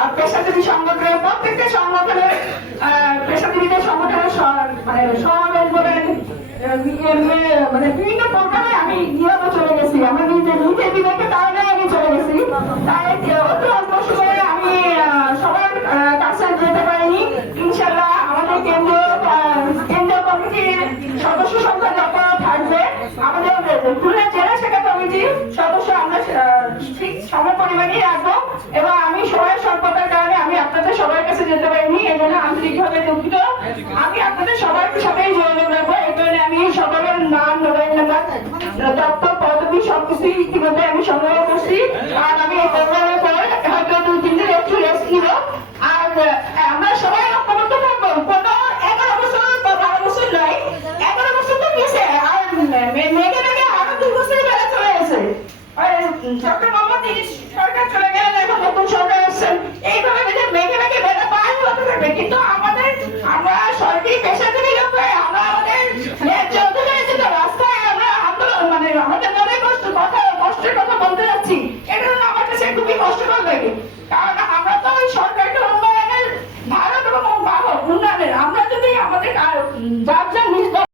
আর পেশাজীবী সংগঠনের প্রত্যেকটা সংগঠনের পেশাজীবীদের সংগঠনের মানে সমাবেশ বলেন মানে বিভিন্ন প্রোগ্রামে আমি নিয়মিত চলে গেছি। আমার নিজের বিবেকের কারণে আমি চলে গেছি। তাই অতি অল্প সময়ে আমি সবার কাছে যেতে পারিনি। ইনশাল্লাহ আমাদের কেন্দ্রীয় কমিটির সদস্য সংখ্যা যত থাকবে, আমাদের খুলনা জেলা শাখা কমিটির সদস্য আমরা ঠিক সমপরিমাণই রাখবো। এবং আমি সময়ের স্বল্পতার কারণে আমি আপনাদের সবার কাছে যেতে পারিনি, এই জন্য আন্তরিকভাবে দুঃখিত। আমি আপনাদের সবার সাথেই যোগাযোগ রাখবো। এই কারণে আমি সকলের নাম, মোবাইল নাম্বার, দপ্তর, পদবি সবকিছু ইতিমধ্যে আমি সংগ্রহ করছি। আর আমি এই প্রোগ্রামের পর হয়তো 2-3 দিন একটু রেস্ট নিব। আর আমরা সবাই ঐক্যবদ্ধ থাকবো। কোনো 11 বছর বা 12 বছর নয়, 11 বছর তো গেছে, আর মেঘে মেঘে আরো 2 বছরের বেলা চলে গেছে। ডক্টর মোহাম্মদ ইউনূস সরকার চলে গেলেন, এখন নতুন সরকার আসছেন। এইভাবে মেঘে মেঘে বেলা পার হতে থাকবে, কিন্তু আমরা সরকারি পেশাজীবী লোক হয়ে আমরা আমাদের ন্যায্য অধিকারের জন্য রাস্তায় আমরা আন্দোলন, মানে আমাদের মনে কষ্টের কথা বলতে যাচ্ছি। এটা আমার কাছে খুবই কষ্টকর লাগে, কারণ আমরা তো ওই সরকারকে উন্নয়নের ভারত এবং উন্নয়নের আমরা যদি আমাদের যার যার নিজ